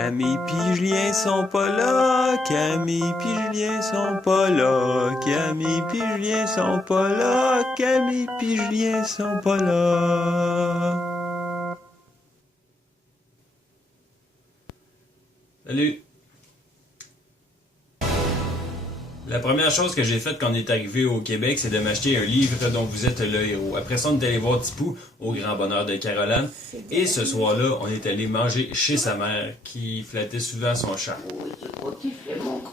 Camille pis Julien sont pas là. Camille pis Julien sont pas là. Camille pis Julien sont pas là. Camille pis Julien sont pas là. Salut. La première chose que j'ai faite quand on est arrivé au Québec, c'est de m'acheter un livre dont vous êtes le héros. Après ça, on est allé voir Tipou, au grand bonheur de Caroline. Et ce soir-là, on est allé manger chez sa mère, qui flattait souvent son chat.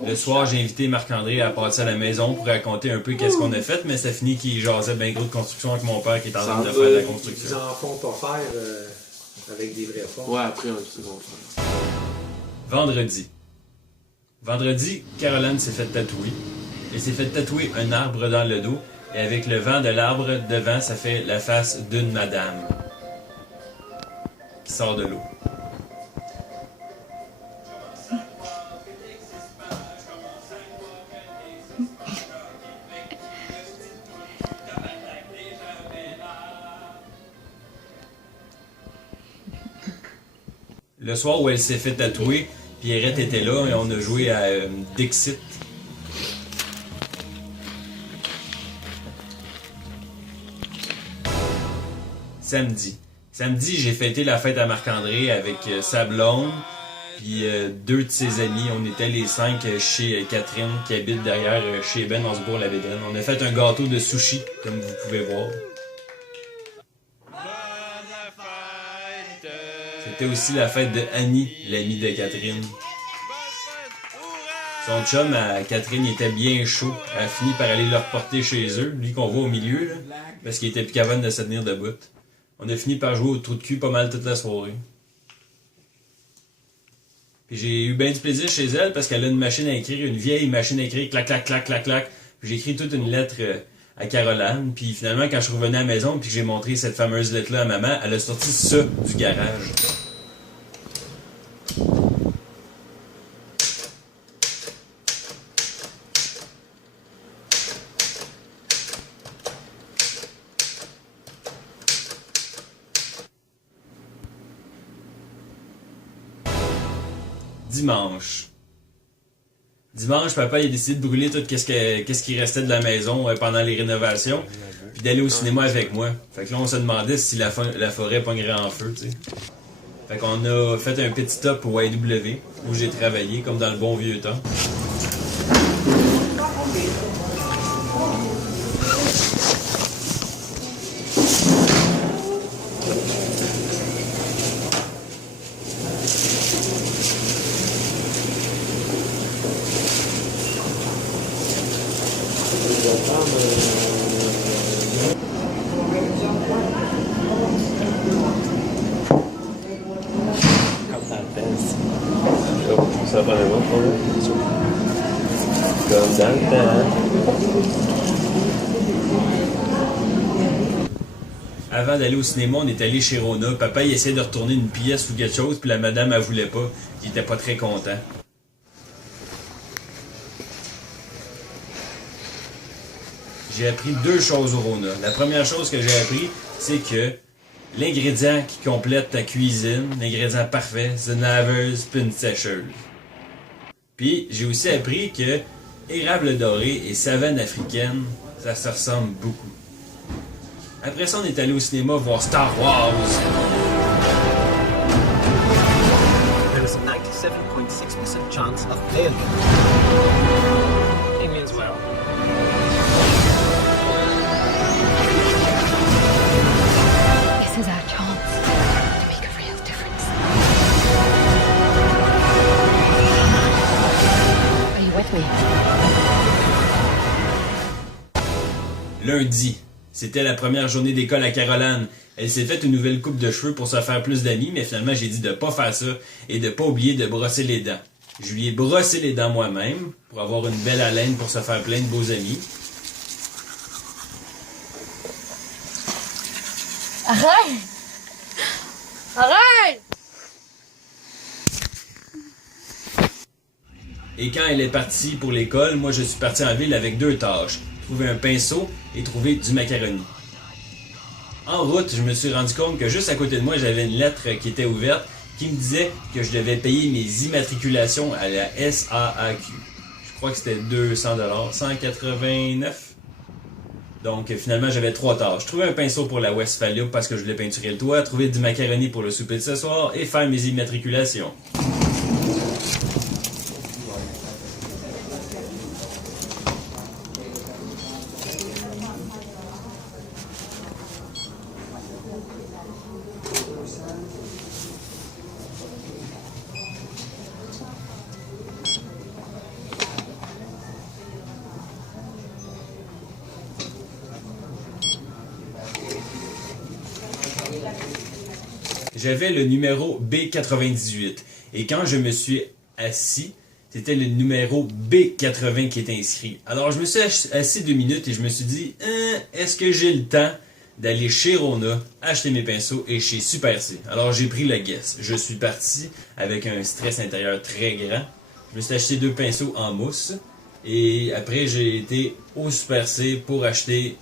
Le soir, j'ai invité Marc-André à passer à la maison pour raconter un peu qu'est-ce qu'on a fait, mais ça finit qu'il jasait bien gros de construction avec mon père qui est en train de faire la construction. Ils en font pas faire avec des vrais fonds. Ouais, après, on sait qu'on faire. Vendredi. Vendredi, Caroline s'est fait tatouer. Elle s'est fait tatouer un arbre dans le dos. Et avec le vent de l'arbre devant, ça fait la face d'une madame qui sort de l'eau. Le soir où elle s'est fait tatouer, Pierrette était là et on a joué à Dixit. Samedi. Samedi, j'ai fêté la fête à Marc-André avec sa blonde, puis deux de ses amis. On était les 5 chez Catherine, qui habite derrière chez Ben, dans ce bourg-la-Bédraine. On a fait un gâteau de sushi, comme vous pouvez voir. C'était aussi la fête de Annie, l'amie de Catherine. Son chum à Catherine était bien chaud. Elle a fini par aller le reporter chez eux, lui qu'on voit au milieu, là, parce qu'il était plus capable de se tenir debout. On a fini par jouer au trou de cul pas mal toute la soirée. Puis j'ai eu bien du plaisir chez elle parce qu'elle a une machine à écrire, une vieille machine à écrire, clac, clac, clac, clac, clac. Puis j'ai écrit toute une lettre à Caroline. Puis finalement, quand je suis revenu à la maison puis que j'ai montré cette fameuse lettre-là à maman, elle a sorti ça du garage. Dimanche. Dimanche, papa il a décidé de brûler tout qu'est-ce qui restait de la maison pendant les rénovations, puis d'aller au cinéma avec moi. Fait que là, on se demandait si la forêt pognerait en feu, tu sais. Fait qu'on a fait un petit stop au YW, où j'ai travaillé, comme dans le bon vieux temps. Ça va vraiment pour eux. Comme dans le temps. Avant d'aller au cinéma, on est allé chez Rona. Papa, il essayait de retourner une pièce ou quelque chose, puis la madame, elle voulait pas. Il était pas très content. J'ai appris deux choses au Rona. La première chose que j'ai appris, c'est que l'ingrédient qui complète ta cuisine, l'ingrédient parfait, c'est une laveuse puis une sécheuse. Puis, j'ai aussi appris que érable doré et savane africaine, ça se ressemble beaucoup. Après ça, on est allé au cinéma voir Star Wars. There is a 97.6% chance of failure. It means well. This is our chance to make a real difference. Are you with me? Lundi. C'était la première journée d'école à Caroline. Elle s'est faite une nouvelle coupe de cheveux pour se faire plus d'amis, mais finalement j'ai dit de pas faire ça et de pas oublier de brosser les dents. Je lui ai brossé les dents moi-même pour avoir une belle haleine pour se faire plein de beaux amis. Arrête! Arrête! Et quand elle est partie pour l'école, moi je suis parti en ville avec deux tâches. Trouver un pinceau et trouver du macaroni. En route, je me suis rendu compte que juste à côté de moi, j'avais une lettre qui était ouverte qui me disait que je devais payer mes immatriculations à la SAAQ. Je crois que c'était 200$, 189$. Donc finalement j'avais 3 tâches. Trouver un pinceau pour la Westphalia parce que je voulais peinturer le toit, trouver du macaroni pour le souper de ce soir et faire mes immatriculations. J'avais le numéro B98 et quand je me suis assis, c'était le numéro B80 qui était inscrit. Alors je me suis assis 2 minutes et je me suis dit, est-ce que j'ai le temps d'aller chez Rona, acheter mes pinceaux et chez Super C? Alors j'ai pris le guess. Je suis parti avec un stress intérieur très grand. Je me suis acheté 2 pinceaux en mousse et après j'ai été au Super C pour acheter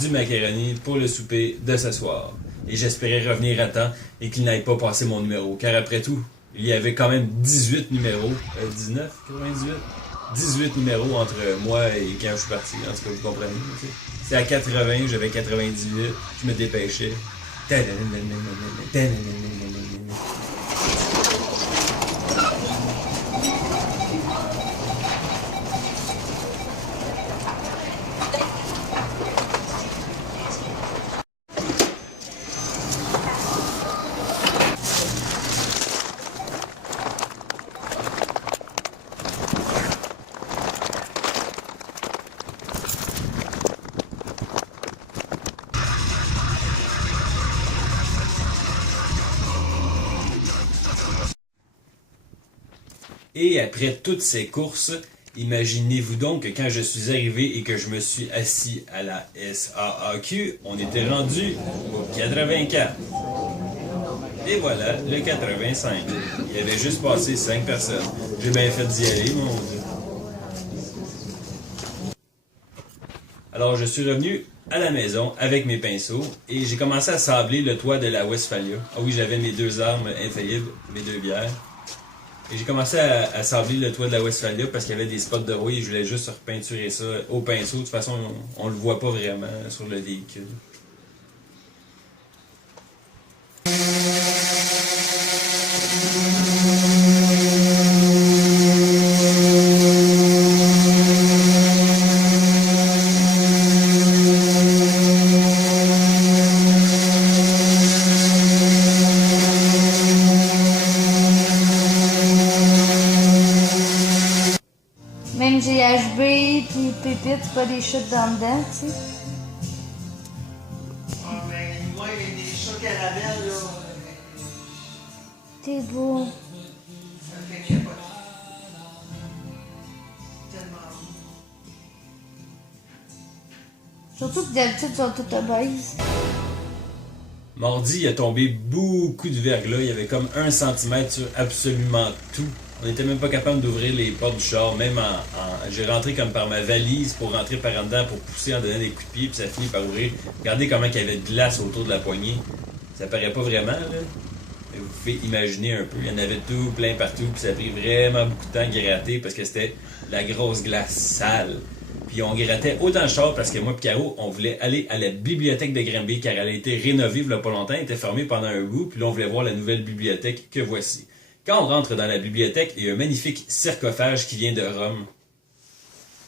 du macaroni pour le souper de ce soir. Et j'espérais revenir à temps et qu'il n'aille pas passer mon numéro. Car après tout, il y avait quand même 18 numéros. 19, 98? 18 numéros entre moi et quand je suis parti. En tout cas, vous comprenez. C'est à 80, j'avais 98. Je me dépêchais. Et après toutes ces courses, imaginez-vous donc que quand je suis arrivé et que je me suis assis à la SAAQ, on était rendu au 84. Et voilà, le 85. Il y avait juste passé 5 personnes. J'ai bien fait d'y aller, mon Dieu. Alors, je suis revenu à la maison avec mes pinceaux et j'ai commencé à sabler le toit de la Westphalia. Ah oui, j'avais mes 2 armes infaillibles, mes 2 bières. Et j'ai commencé à sabler le toit de la Westphalia parce qu'il y avait des spots de rouille et je voulais juste repeinturer ça au pinceau. De toute façon, on le voit pas vraiment sur le véhicule. Même GHB puis Pépite, c'est pas des chutes dans dedans, tu sais. Ah, ben, moi, les chats caramel, là, T'es beau. ça me fait capoter. Tellement beau. Surtout que d'habitude, ils sont toutes obèses. Mardi, il a tombé beaucoup de verglas. Il y avait comme 1 centimètre sur absolument tout. On n'était même pas capable d'ouvrir les portes du char. Même j'ai rentré comme par ma valise pour rentrer par en dedans pour pousser en donnant des coups de pied. Puis ça finit par ouvrir. Regardez comment il y avait de glace autour de la poignée. Ça paraît pas vraiment, là. Mais vous pouvez imaginer un peu. Il y en avait tout plein partout. Puis ça a pris vraiment beaucoup de temps à gratter parce que c'était la grosse glace sale. Puis on grattait autant le char parce que moi et Caro, on voulait aller à la bibliothèque de Granby car elle a été rénovée il y a pas longtemps, elle était fermée pendant un bout, puis là on voulait voir la nouvelle bibliothèque que voici. Quand on rentre dans la bibliothèque, il y a un magnifique sarcophage qui vient de Rome.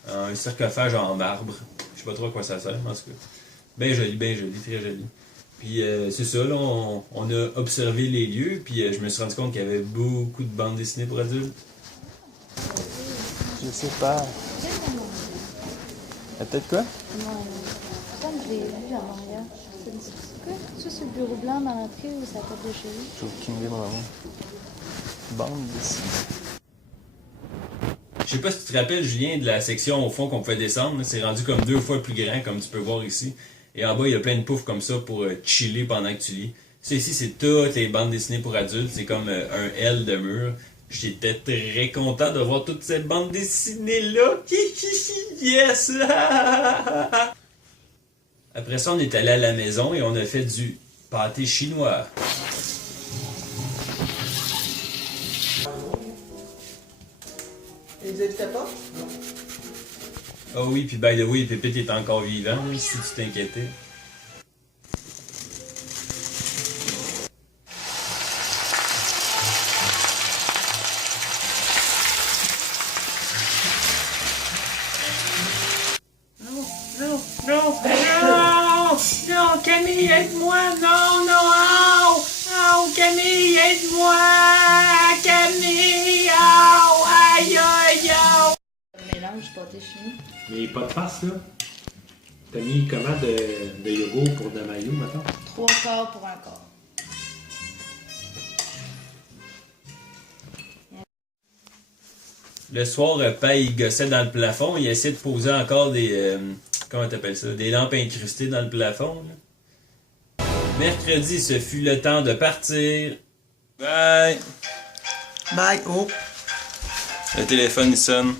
Un sarcophage en marbre. Je sais pas trop à quoi ça sert, en tout cas. Bien joli, très joli. Puis c'est ça, là, on a observé les lieux, puis je me suis rendu compte qu'il y avait beaucoup de bandes dessinées pour adultes. Je sais pas. Il y a peut-être quoi? Non, comme je l'ai vu en arrière. C'est quoi? Ça, c'est le bureau blanc dans l'entrée ou sa table de chérie? J'ai aucune idée, mon amour. Bande dessinée. Je sais pas si tu te rappelles, Julien, de la section au fond qu'on pouvait descendre. C'est rendu comme 2 fois plus grand, comme tu peux voir ici. Et en bas, il y a plein de poufs comme ça pour chiller pendant que tu lis. Ça ici, c'est toutes les bandes dessinées pour adultes. C'est comme un L de mur. J'étais très content de voir toutes ces bandes dessinées-là. Yes! Après ça, on est allé à la maison et on a fait du pâté chinois. Ils écoutaient pas? Ah oui, puis by the way, Pépite est encore vivant, là, si tu t'inquiétais. Non, Camille, aide-moi! Non! Oh, Camille, aide-moi! Camille! Oh, aïe! Mélange pâté chinois. Mais pas de face, là. T'as mis comment de yogourt pour de maillot, maintenant? 3 quarts pour un quart. Le soir, Paille il gossait dans le plafond, il essaie de poser encore des... comment t'appelles ça? Des lampes incrustées dans le plafond, là. Mercredi, ce fut le temps de partir. Bye! Bye, oh! Le téléphone, il sonne.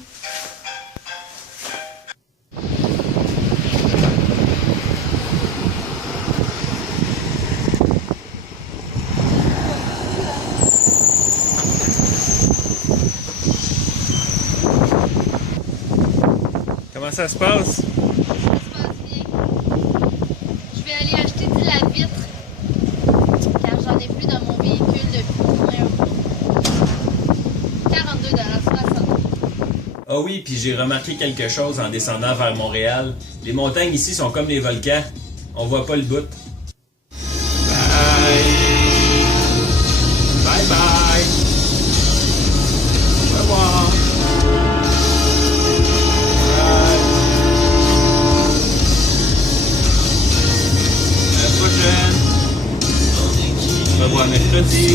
Comment ça se passe? Ça se passe bien. Je vais aller acheter de la vitre, car j'en ai plus dans mon véhicule depuis au moins un mois. 42,60 $. Ah oui, puis j'ai remarqué quelque chose en descendant vers Montréal. Les montagnes ici sont comme les volcans. On voit pas le bout. Bye! Bye bye! Au revoir! Bye! À la prochaine! Au revoir mercredi!